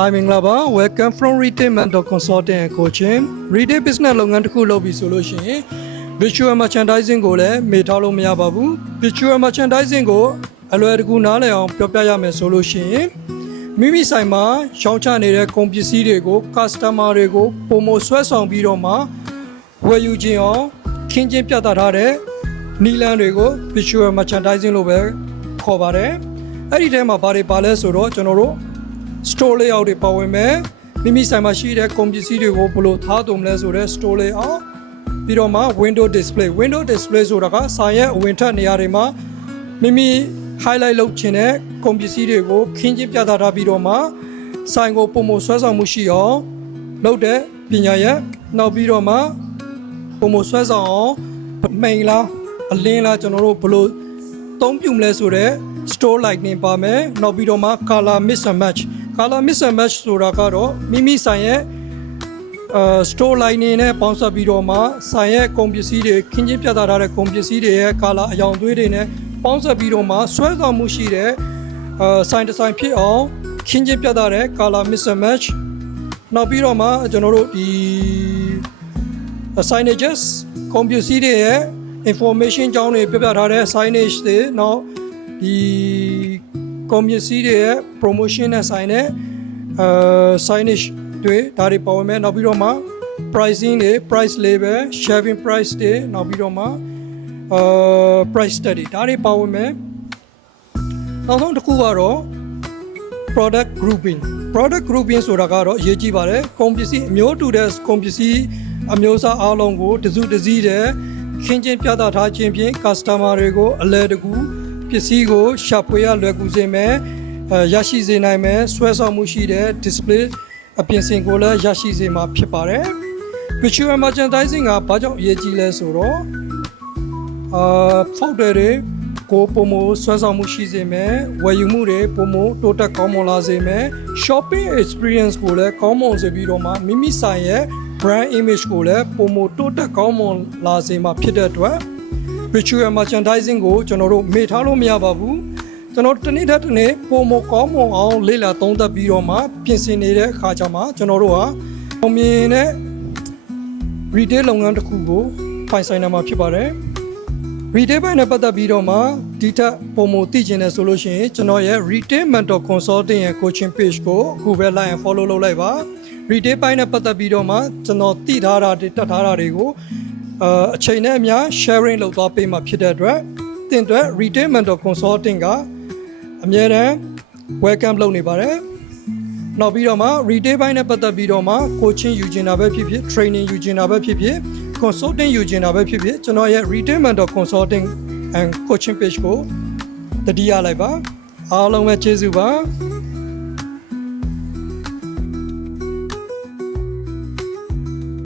Hi မင်္ဂလာပါ Welcome from Retail Mentor Consulting and Coaching Retail Business လုပ်ငန်းတစ်ခုလုပ်ပြီးဆိုလို့ရှိရင် Virtual Merchandising ကိုလည်းမေ့ထားလို့မရပါဘူး Virtual Merchandising ကိုအလွယ်တကူနားလည်အောင်ပြောပြရမယ်ဆိုလို့ရှိရင်မိမိဆိုင်မှာရှောင်းချနေတဲ့ကုန်ပစ္စည်းတွေကို Customer တွေကိုပုံမဆွဲဆောင်ပြီးတော့မှဝယ်ယူခြင်းအောင်ခင်းကျင်းပြသထားတဲ့နီလန်းတွေကို Virtual Merchandising လို့ပဲခေါ်ပါတယ်အဲ့ဒီထဲမှာဘာတွေပါလဲဆိုတော့ကျွန်တော်တို့store layout တွေပါဝင်မယ်မိမိဆိုင်မှာရှိတဲ့ကုန်ပစ္စည်းတွေကိုဘယ်လိုထားသွင်းမလဲဆိုတဲ့ store layout ပြီးတော့မှ window display ဆိုတာကဆိုင်ရဲ့အဝင်ထက်နေရာတွေမှာမိမိ highlight လုပ်ခြင်းတဲ့ကုန်ပစ္စည်းတွေကိုခင်းကျင်းပြသထားပြီးတော့မှဆိုင်ကိုပုံမဆွဲဆောင်မှုရှိအောင်လုပ်တဲ့ပညာရပ်နောက်ပြီးတော့မှပုံမဆွဲဆောင်အောင်မိန်လားအလင်းလားကျွန်တော်တို့ဘယ်လိုသုံးပြုမလဲဆိုတဲ့ store lighting ပါမယ်နောက်ပြီးတော့မှ color mix and match ဆိုတာကတော့မိမိဆိုင်ရဲ့store lighting နဲ့ပေါင်းစပ်ပြီးတော့မှဆိုင်ရဲ့ကုန်ပစ္စည်းတွေခင်းကျင်းပြသထားတဲ့ကုန်ပစ္စည်းတွေရဲ့ color အရောင်သွေးတွေနဲ့ပေါင်းစပ်ပြီးတော့မှဆွဲဆောင်မှုရှိတဲ့ဆိုင်တစ်ဆိုင်ဖြစ်အောင်ခင်းကျင်းပြသတဲ့ color mix and match နောက်ပြီးတော့မှကျွန်တော်တို့ဒီ signages ကုန်ပစ္စည်းတွေရဲ့ information ကြောင်းတွေပြပြထားတဲ့ signage တွေနောက်ဒီကုန်ပစ္စည်းတွေရဲ့ promotion နဲ့ဆိုင်တဲ့signage တွေဒါတွေပါဝင်မယ်နောက်ပြီးတော့မှ pricing တွေ price label shelving price တွေနောက်ပြီးတော့မှprice study ဒါတွေပါဝင်မယ်နောက်ဆုံးတစ်ခုကတော့ product grouping ဆိုတာကတော့အရေးကြီးပါတယ်ကုန်ပစ္စည်းအမျိုးတူတဲ့ကုန်ပစ္စည်းအမျိုးအစားအားလုံးကိုတစုတစည်းတဲ့ခင်းကျင်းပြသထားခြင်းဖြင့် customer တွေကိုအလဲတကူပစ္စည်းကိုရှာဖွေရလွယ်ကူစေမယ်ရရှိစေနိုင်မယ်ဆွဲဆောင်မှုရှိတဲ့ display အပြင်ဆင်ကိုလည်းရရှိစေမှာဖြစ်ပါတယ် Virtual Merchandising ကဘာကြောင့်အရေးကြီးလဲဆိုတော့ဖောက်တယ်တွေကိုပုံမဆွဲဆောင်မှုရှိစေမယ်ဝယ်ယူမှုတွေပုံမတိုးတက်ကောင်းမွန်လာစေမယ် shopping experience ကိုလည်းကောင်းမွန်စေပြီးတော့မှမိမိဆိုင်ရဲ့ brand image ကိုလည်းပုံမတိုးတက်ကောင်းမွန်လာစေမှာဖြစ်တဲ့အတွက် Virtual Merchandising ကိုကျွန်တော်တို့မေ့ထားလို့မရပါဘူးကျွန်တော်တနေ့တစ်နေ့ပုံမကောင်းမွန်အောင်လေ့လာသုံးသပ်ပြီးတော့မှပြင်ဆင်နေတဲ့အခါကျမှကျွန်တော်တို့ဟာပုံမြင်တဲ့ retail လုပ်ငန်းတစ်ခုကိုပိုင်ဆိုင်နိုင်မှာဖြစ်ပါတယ် retail ဘိုင်းနဲ့ပတ်သက်ပြီးတော့မှဒီထက်ပုံမသိချင်တယ်ဆိုလို့ရှိရင်ကျွန်တော်ရဲ့ Retail Mentor Consulting ရဲ့ coaching page ကိုအခုပဲ like and follow လုပ်လိုက်ပါ retail ဘိုင်းနဲ့ပတ်သက်ပြီးတော့မှကျွန်တော်သိထားတာတွေတတ်ထားတာတွေကိုအချိန်နဲ့အမျှ sharing လုပ်သွားပေးမှာဖြစ်တဲ့အတွက်တင်အတွက် Retail Mentor Consulting ကအမြဲတမ်း welcome လုပ်နေပါတယ်နောက်ပြီးတော့မှ retail ဘိုင်းနဲ့ပတ်သက်ပြီးတော့မှ coaching ယူချင်တာပဲဖြစ်ဖြစ် training ယူချင်တာပဲဖြစ်ဖြစ် consulting ယူချင်တာပဲဖြစ်ဖြစ်ကျွန်တော်ရဲ့ Retail Mentor Consulting and Coaching page ကိုတတိယလိုက်ပါအားလုံးပဲကျေးဇူးပါ